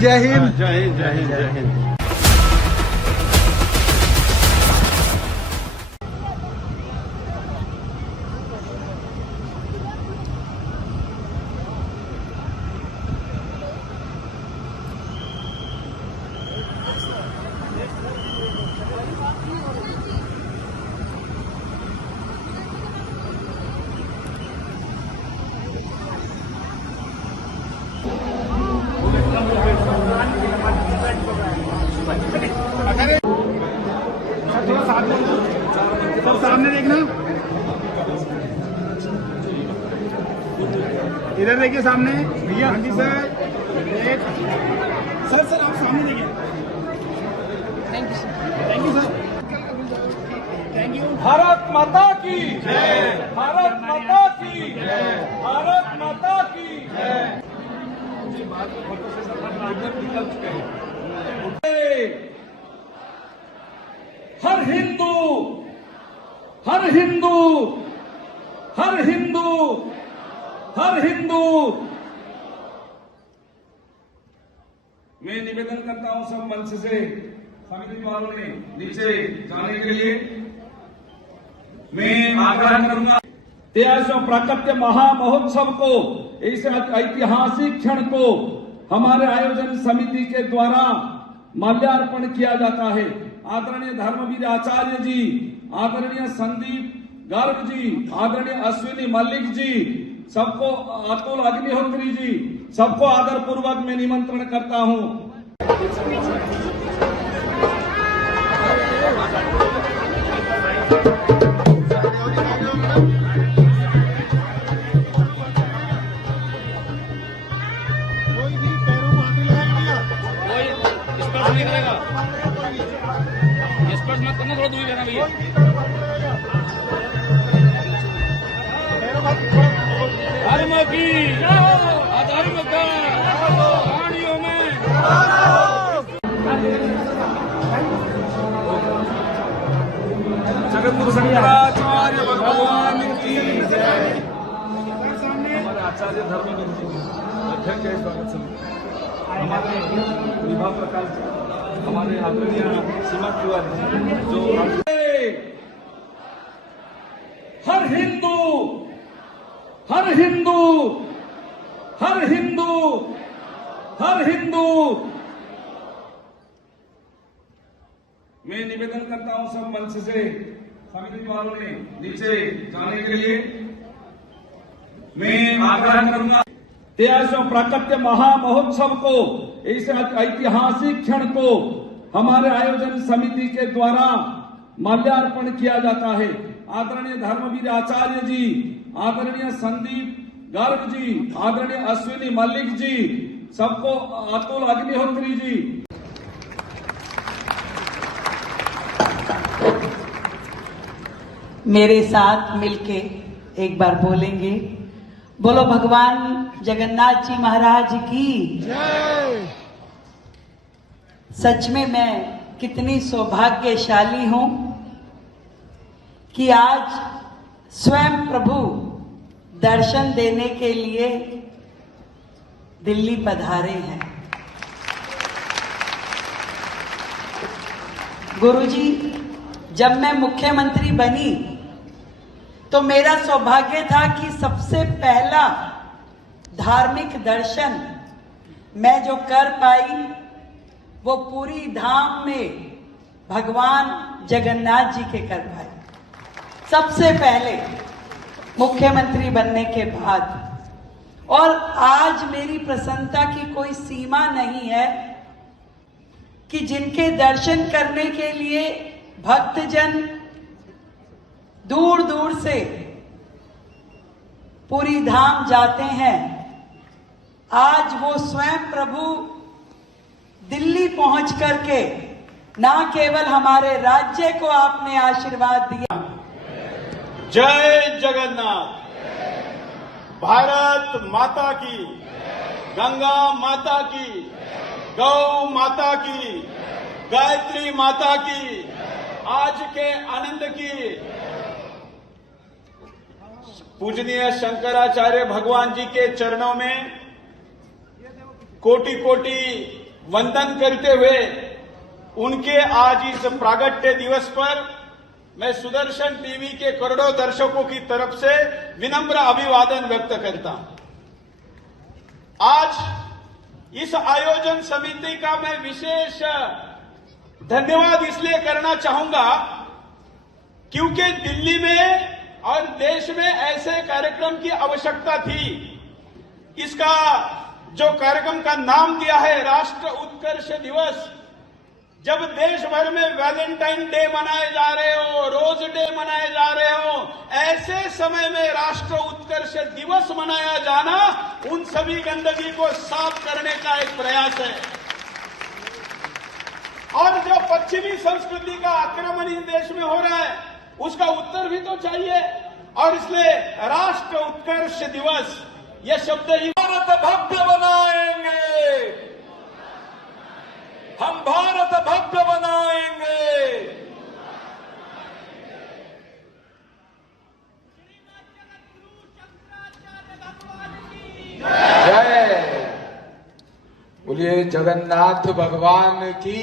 जय हिंद। जय हिंद, जय हिंद, जय हिंद। सब सामने देखना, इधर देखिए सामने भैया। हाँ जी सर, सर आप सामने देखिए। Thank you sir, thank you sir, thank you. Bharat माता की जय, भारत माता की जय, भारत माता की जय। हर हिंदू, हर हिंदू, हर हिंदू, हर हिंदू। मैं निवेदन करता हूं सब मंच से, समिति वालों ने नीचे जाने के लिए मैं आग्रह करूंगा। 83वां प्राकट्य महामहोत्सव को, इस ऐतिहासिक क्षण को हमारे आयोजन समिति के द्वारा माल्यार्पण किया जाता है। आदरणीय धर्मवीर आचार्य जी, आदरणीय संदीप गर्ग जी, आदरणीय अश्विनी मल्लिक जी, सबको, अतुल अग्निहोत्री जी, सबको आदर पूर्वक मैं निमंत्रण करता हूं। कोई भी पैरों को हाथ नहीं लगाएगा, स्पर्श नहीं करेगा, स्पर्श मत करना, थोड़ा दूरी रहना भैया। धर्म की अधर्म का प्राणियों में जगतगुरु शंकराचार्य भगवान की जय। हमारे आचार्य धर्मवीर जी अध्यक्ष है स्वागत समिति, हमारे विभा प्रकाश जी, हमारे आदरणीय सीमा तिवारी जो हर हिंदू, हर हिंदू, हर हिंदू, हर हिंदू। मैं निवेदन करता हूं सब मंच से, समिति वालों ने नीचे जाने के लिए मैं आग्रह करूंगा। 83वां प्राकट्य महामहोत्सव को, इस ऐतिहासिक क्षण को हमारे आयोजन समिति के द्वारा माल्यार्पण किया जाता है। आदरणीय धर्मवीर आचार्य जी, आदरणीय संदीप गर्ग जी, आदरणीय अश्विनी मल्लिक जी, सबको, अतुल अग्निहोत्री जी। मेरे साथ मिलके एक बार बोलेंगे, बोलो भगवान जगन्नाथ जी महाराज की जय। सच में मैं कितनी सौभाग्यशाली हूं कि आज स्वयं प्रभु दर्शन देने के लिए दिल्ली पधारे हैं। गुरुजी, जब मैं मुख्यमंत्री बनी तो मेरा सौभाग्य था कि सबसे पहला धार्मिक दर्शन मैं जो कर पाई वो पूरी धाम में भगवान जगन्नाथ जी के कर पाई, सबसे पहले मुख्यमंत्री बनने के बाद। और आज मेरी प्रसन्नता की कोई सीमा नहीं है कि जिनके दर्शन करने के लिए भक्तजन दूर दूर से पूरी धाम जाते हैं, आज वो स्वयं प्रभु दिल्ली पहुंच करके ना केवल हमारे राज्य को आपने आशीर्वाद दिया। जय जगन्नाथ। भारत माता की, गंगा माता की, गौ माता की, गायत्री माता की, आज के आनंद की। पूजनीय शंकराचार्य भगवान जी के चरणों में कोटि कोटि वंदन करते हुए उनके आज इस प्रागट्य दिवस पर मैं सुदर्शन टीवी के करोड़ों दर्शकों की तरफ से विनम्र अभिवादन व्यक्त करता हूं। आज इस आयोजन समिति का मैं विशेष धन्यवाद इसलिए करना चाहूंगा क्योंकि दिल्ली में और देश में ऐसे कार्यक्रम की आवश्यकता थी। इसका जो कार्यक्रम का नाम दिया है राष्ट्र उत्कर्ष दिवस, जब देश भर में वैलेंटाइन डे मनाए जा रहे हो, रोज डे मनाए जा रहे हो, ऐसे समय में राष्ट्र उत्कर्ष दिवस मनाया जाना उन सभी गंदगी को साफ करने का एक प्रयास है। और जो पश्चिमी संस्कृति का आक्रमण इस देश में हो रहा है उसका उत्तर भी तो चाहिए, और इसलिए राष्ट्र उत्कर्ष दिवस यह शब्द ही भारत भव्य बनाएंगे, हम भारत भव्य बनाएंगे। जय बोलिए जगन्नाथ भगवान की।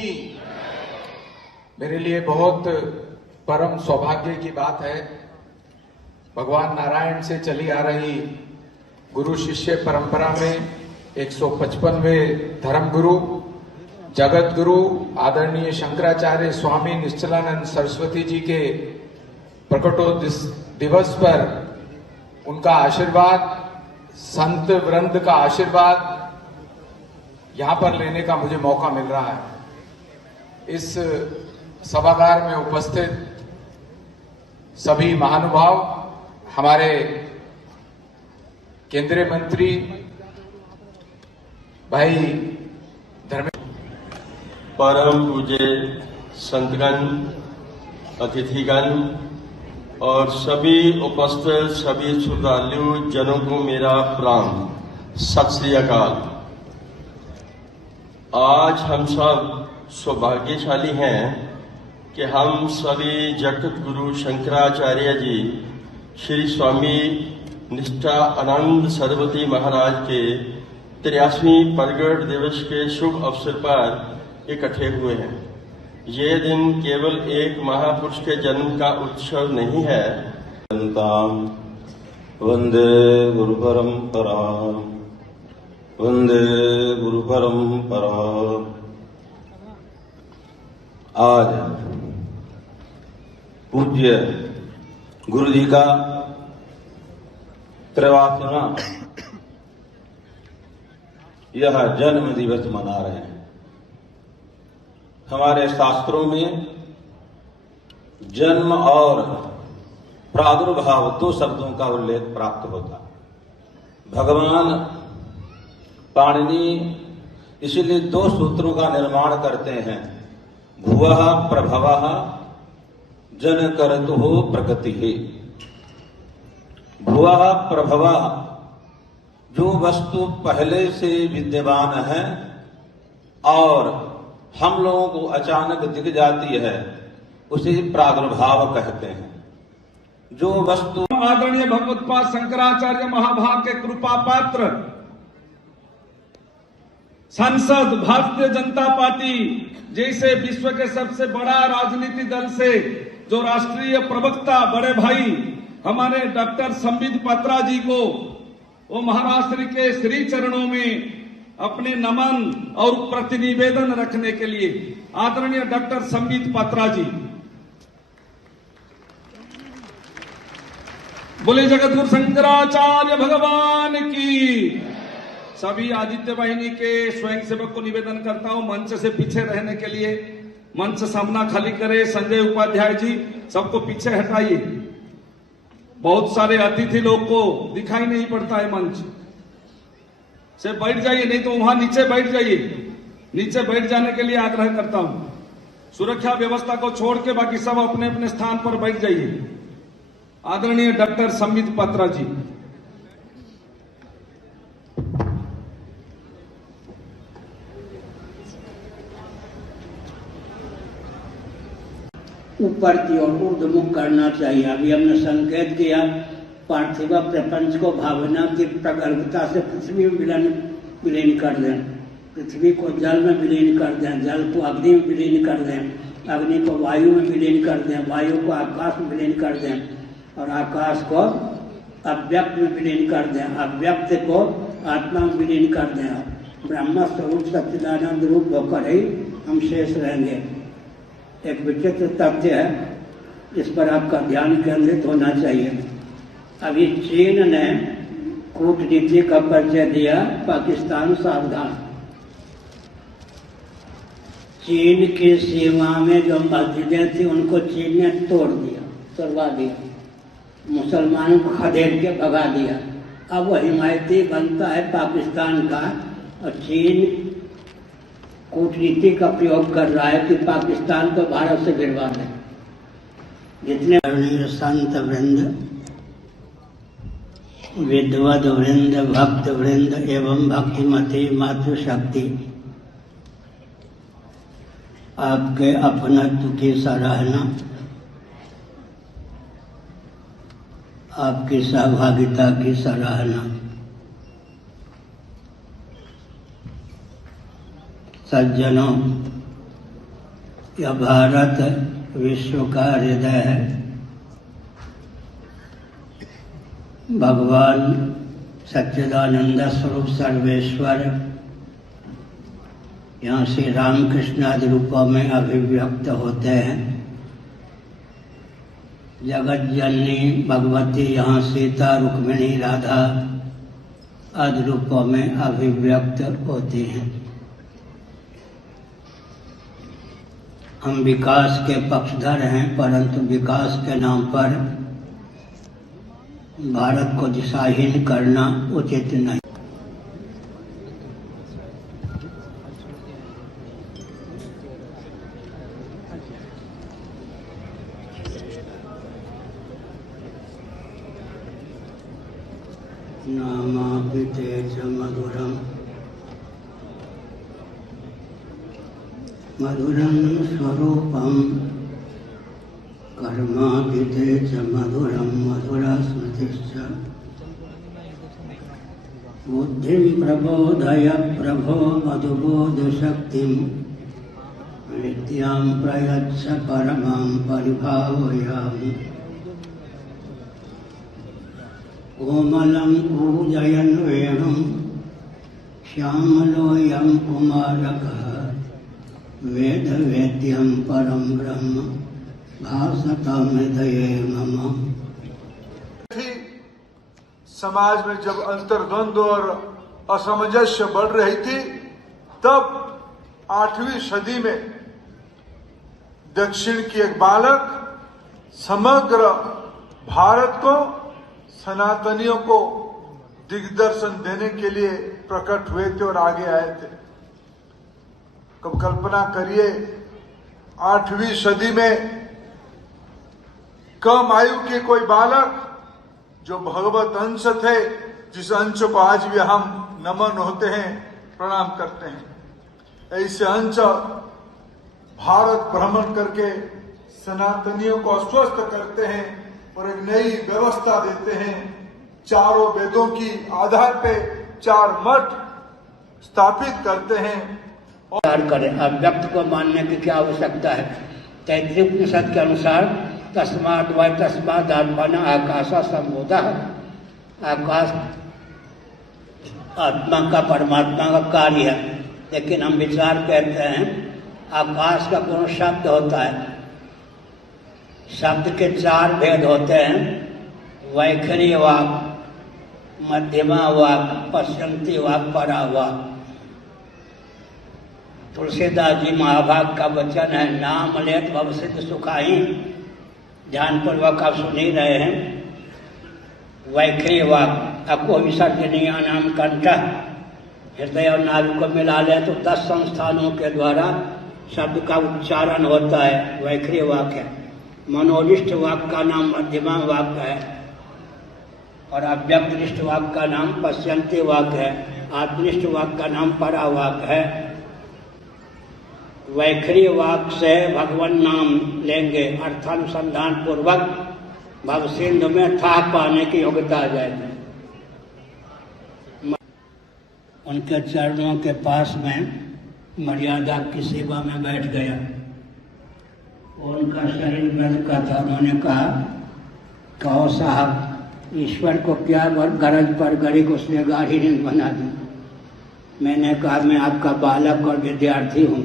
मेरे लिए बहुत परम सौभाग्य की बात है, भगवान नारायण से चली आ रही गुरु शिष्य परंपरा में 155वें धर्म गुरु जगत गुरु आदरणीय शंकराचार्य स्वामी निश्चलानंद सरस्वती जी के प्रकटोत्सव दिवस पर उनका आशीर्वाद, संत वृंद का आशीर्वाद यहां पर लेने का मुझे मौका मिल रहा है। इस सभागार में उपस्थित सभी महानुभाव, हमारे केंद्रीय मंत्री भाई परम पूज्य संतगण, अतिथिगण और सभी उपस्थित सभी श्रद्धालु जनों को मेरा प्रणाम, सत श्री अकाल। आज हम सब सौभाग्यशाली हैं कि हम सभी जगत गुरु शंकराचार्य जी श्री स्वामी निष्ठानंद सरस्वती महाराज के 83वें प्रगट दिवस के शुभ अवसर पर इकट्ठे हुए हैं। ये दिन केवल एक महापुरुष के जन्म का उत्सव नहीं है। वंदे गुरु परंपरा, वंदे गुरु परंपरा। आज पूज्य गुरु जी का 83वां यह जन्म दिवस मना रहे हैं। हमारे शास्त्रों में जन्म और प्रादुर्भाव 2 शब्दों का उल्लेख प्राप्त होता। भगवान पाणिनि इसलिए 2 सूत्रों का निर्माण करते हैं, भुवः प्रभवः जन करतुः प्रकृतिः। भुवः प्रभवः जो वस्तु पहले से विद्यमान है और हम लोगों को अचानक दिख जाती है उसे प्रादुर्भाव कहते हैं। जो वस्तु आदरणीय भगवत्पाद शंकराचार्य महाभाग के कृपा पात्र सांसद भारतीय जनता पार्टी जैसे विश्व के सबसे बड़ा राजनीति दल से जो राष्ट्रीय प्रवक्ता बड़े भाई हमारे डॉक्टर संबित पात्रा जी को वो महाराष्ट्र के श्री चरणों में अपने नमन और प्रतिनिवेदन रखने के लिए आदरणीय डॉक्टर संबित पात्रा जी। बोले जगतगुरु शंकराचार्य भगवान की। सभी आदित्य वाहिनी के स्वयंसेवक को निवेदन करता हूं मंच से पीछे रहने के लिए, मंच सामना खाली करे। संजय उपाध्याय जी सबको पीछे हटाइए, बहुत सारे अतिथि लोग को दिखाई नहीं पड़ता है, मंच से बैठ जाइए, नहीं तो वहां नीचे बैठ जाइए। नीचे बैठ जाने के लिए आग्रह करता हूं। सुरक्षा व्यवस्था को छोड़ के बाकी सब अपने अपने स्थान पर बैठ जाइए। आदरणीय डॉक्टर संबित पात्रा जी। ऊपर की ओर ऊर्ध्वमुख करना चाहिए। अभी हमने संकेत किया पार्थिव प्रपंच को भावना की प्रगल्भता से पृथ्वी में विलीन कर दें। पृथ्वी को जल में विलीन कर दें, जल को अग्नि में विलीन कर दें, अग्नि को वायु में विलीन कर दें, वायु को आकाश में विलीन कर दें और आकाश को अव्यक्त में विलीन कर दें, अव्यक्त को आत्मा में विलीन कर दें। ब्रह्म स्वरूप सच्चिदानंद रूप होकर ही हम शेष रहेंगे। एक विचित्र तथ्य है, इस पर आपका ध्यान केंद्रित होना चाहिए। अभी चीन ने कूटनीति का परिचय दिया, पाकिस्तान सावधान। चीन की सीमा में जो मस्जिदें थी उनको चीन ने तोड़ दिया, तोड़वा दिया, मुसलमानों को खदेड़ के भगा दिया। अब वो हिमायती बनता है पाकिस्तान का और चीन कूटनीति का प्रयोग कर रहा है कि पाकिस्तान को भारत से गिरवा दें। जितने संत वृंद, विद्वद वृंद, भक्त वृंद एवं भक्तिमती मातृशक्ति, आपके अपनत्व की सराहना, आपकी सहभागिता की सराहना। सज्जनों, यह भारत विश्व का हृदय है। भगवान सच्चिदानंद स्वरूप सर्वेश्वर यहाँ श्री रामकृष्ण आदि रूपों में अभिव्यक्त होते हैं। जगत जननी भगवती यहाँ सीता, रुक्मिणी, राधा आदि रूपों में अभिव्यक्त होती हैं। हम विकास के पक्षधर हैं, परंतु विकास के नाम पर भारत को दिशाहीन करना उचित नहीं। नामाभिते च मधुरम मधुरं स्वरूपं, कर्माभिते च मधुरं मधुरा स्मृतिश्च। बुद्धिं प्रबोधय प्रभो मधुबोधशक्तिं, विद्यां प्रयच्छ परमां परिभावयामि। कोमलं पूजयन् वेणुं, श्यामलोऽयं कुमारकः, वेद वेद्यं परम ब्रह्म, भासतां हृदये मम। समाज में जब अंतर्द्वंद और असमंजस्य बढ़ रही थी, तब 8वीं सदी में दक्षिण की एक बालक समग्र भारत को, सनातनियों को दिग्दर्शन देने के लिए प्रकट हुए थे और आगे आए थे। कब कल्पना करिए, 8वीं सदी में कम आयु के कोई बालक जो भगवत अंश थे, जिस अंश को आज भी हम नमन होते हैं, प्रणाम करते हैं, ऐसे अंश भारत भ्रमण करके सनातनियों को आश्वस्त करते हैं और एक नई व्यवस्था देते हैं। चारों वेदों की आधार पे 4 मठ स्थापित करते हैं। करें, अव्यक्त को मानने की क्या आवश्यकता है? तैत्तिरीय उपनिषद के अनुसार तस्माद् वै तस्माद् आत्मना आकाशः सम्बोधः। आकाश आत्मा का, परमात्मा का कार्य है। लेकिन हम विचार करते हैं, आकाश का कौन शब्द होता है? शब्द के 4 भेद होते हैं, वैखरी वाक, मध्यमा वाक, पश्यंती वाक, परा वाक। तुलसीदास जी महाभाग का वचन है, नाम लेत भव सिद्ध सुखाई। ध्यानपूर्वक आप सुन ही रहे हैं। वैखरी वाक, आपको विसर्जनीय नाम कंठ, हृदय और नाभि को मिला ले तो 10 संस्थानों के द्वारा शब्द का उच्चारण होता है, वैखरी वाक है। मनोनिष्ठ वाक का नाम मध्यमा वाक है और अव्यक्तनिष्ठ वाक का नाम पश्यंती वाक है। आत्मनिष्ठ वाक का नाम परा वाक है। वैखरी वाक से भगवान नाम लेंगे, अर्थानुसंधान पूर्वक भव सिंधु में था पाने की योग्यता आ जाएगी। उनके चरणों के पास में मर्यादा की सेवा में बैठ गया। उनका शरीर बंद का था। उन्होंने कहा, कहो साहब, ईश्वर को क्या गरज पर गरी को उसने गाड़ी नहीं बना दी। मैंने कहा, मैं आपका बालक और विद्यार्थी हूँ,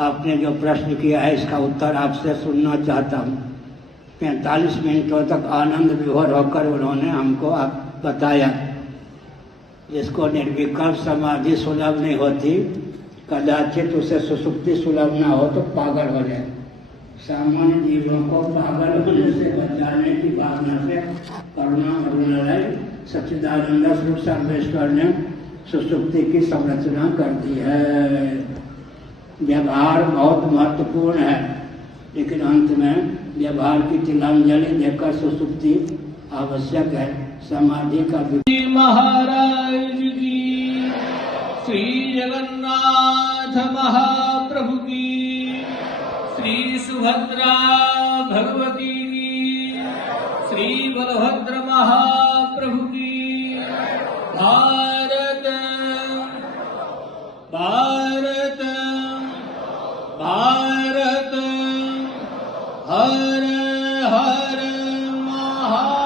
आपने जो प्रश्न किया है इसका उत्तर आपसे सुनना चाहता हूँ। 45 मिनटों तक आनंद विभोर होकर उन्होंने हमको बताया, जिसको निर्विकल्प समाधि सुलभ नहीं होती, कदाचित उसे सुसुप्ति सुलभ ना हो तो पागल हो जाए। सामान्य जीवों को पागल होने से बचाने की भावना से करुणा अरुणालय सच्चिदानंद स्वरूप सर्वेश्वर ने सुसुप्ति की संरचना कर दी है। व्यवहार बहुत महत्वपूर्ण है, लेकिन अंत में व्यवहार की तिलांजलि देकर सुसुप्ति आवश्यक है। समाधि का महाराज की, श्री जगन्नाथ महाप्रभु की, श्री सुभद्रा भगवती की, श्री बलभद्र महाप्रभु की। भारत भारत भारत, हर हर महादेव।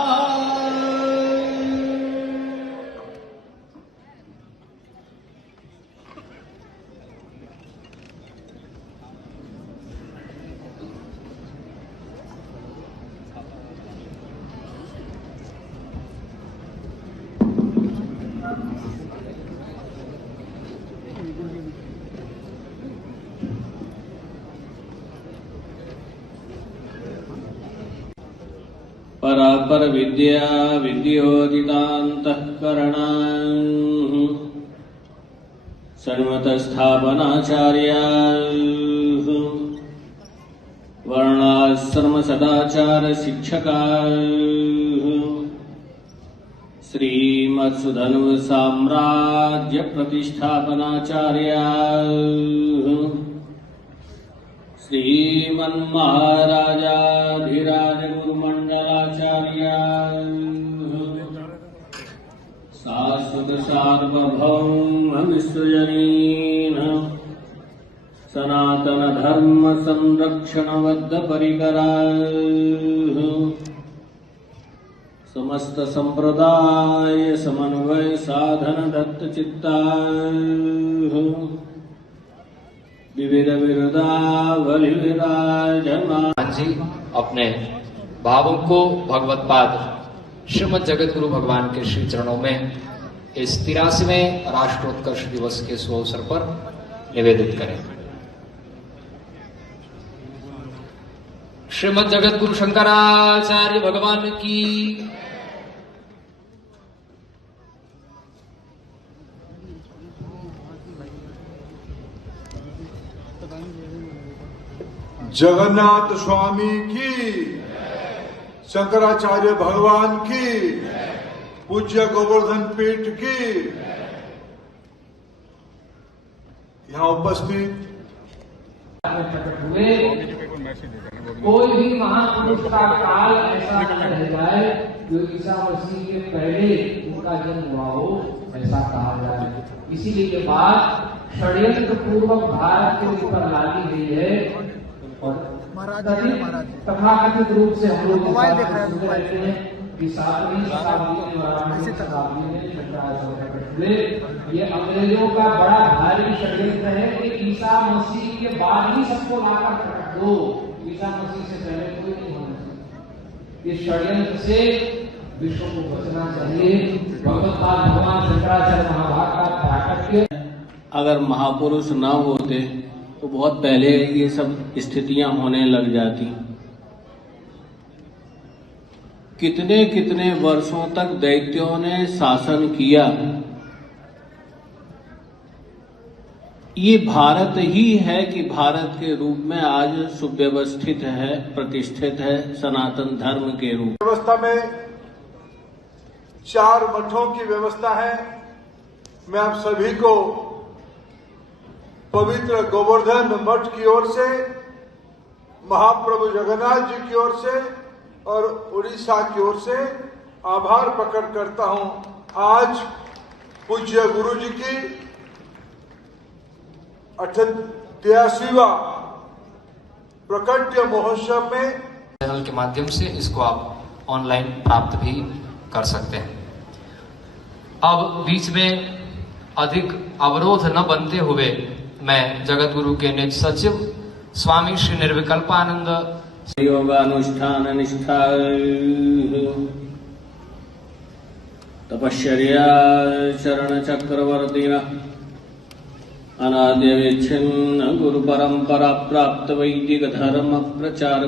परापर विद्या विद्योदितान्तःकरणां सर्वतस्थापनाचार्याः वर्णाश्रम सदाचार शिक्षकाः श्रीमत्सुधन्व साम्राज्य प्रतिष्ठापनाचार्याः श्रीमन्महाराजाधिराज गुरुमंडलाचार्याः शाश्वत सार्वभौम विश्वजनीन सनातन धर्म संरक्षणबद्ध परिकराः समस्त संप्रदाय समन्वय साधन दत्त चित्ताः विविध विरुदावली विराजमान। जी अपने भावों को भगवत पाद श्रीमद जगत गुरु भगवान के श्री चरणों में इस 83वें राष्ट्रोत्कर्ष दिवस के शुभ अवसर पर निवेदित करें। श्रीमद जगत गुरु शंकराचार्य भगवान की, जगन्नाथ स्वामी की, शंकराचार्य भगवान की, पूज्य गोवर्धन पीठ की, यहाँ उपस्थित कोई भी महापुरुष का काल ऐसा न रह जाए जो ईसा मसीह के पहले उनका जन्म हुआ हो, ऐसा कहा जाए। इसीलिए ये बात षड्यंत्र पूर्वक भारत के ऊपर लादी गई है और तथाकथित रूप से हम लोग रहते हैं कि 7वीं शताब्दी में वाराणसी शताब्दी में शंकराचार्य, ये अंग्रेजों का बड़ा भारी षड्यंत्र है कि ईसा मसीह के बाद ही सबको लाकर प्रकट दो, ईसा मसीह से पहले कोई नहीं होना चाहिए। इस षड्यंत्र से विश्व को बचना चाहिए। भगवत भगवान शंकराचार्य महाभाग का प्राकट्य, अगर महापुरुष न होते तो बहुत पहले ये सब स्थितियां होने लग जाती। कितने कितने वर्षों तक दैत्यों ने शासन किया। ये भारत ही है कि भारत के रूप में आज सुव्यवस्थित है, प्रतिष्ठित है सनातन धर्म के रूप। व्यवस्था में 4 मठों की व्यवस्था है। मैं आप सभी को पवित्र गोवर्धन मठ की ओर से, महाप्रभु जगन्नाथ जी की ओर से और उड़ीसा की ओर से आभार प्रकट करता हूं। आज पूज्य गुरु जी की 88वां प्रकट्य महोत्सव में चैनल के माध्यम से इसको आप ऑनलाइन प्राप्त भी कर सकते हैं। अब बीच में अधिक अवरोध न बनते हुए मैं जगत गुरु के निज सचिव स्वामी श्री निर्विकल्पानंद योगानुष्ठान निष्ठा तपश्चर्या चरण चक्रवर्तीन अनाद्य विच्छिन्न गुरु परंपरा प्राप्त वैदिक धर्म प्रचार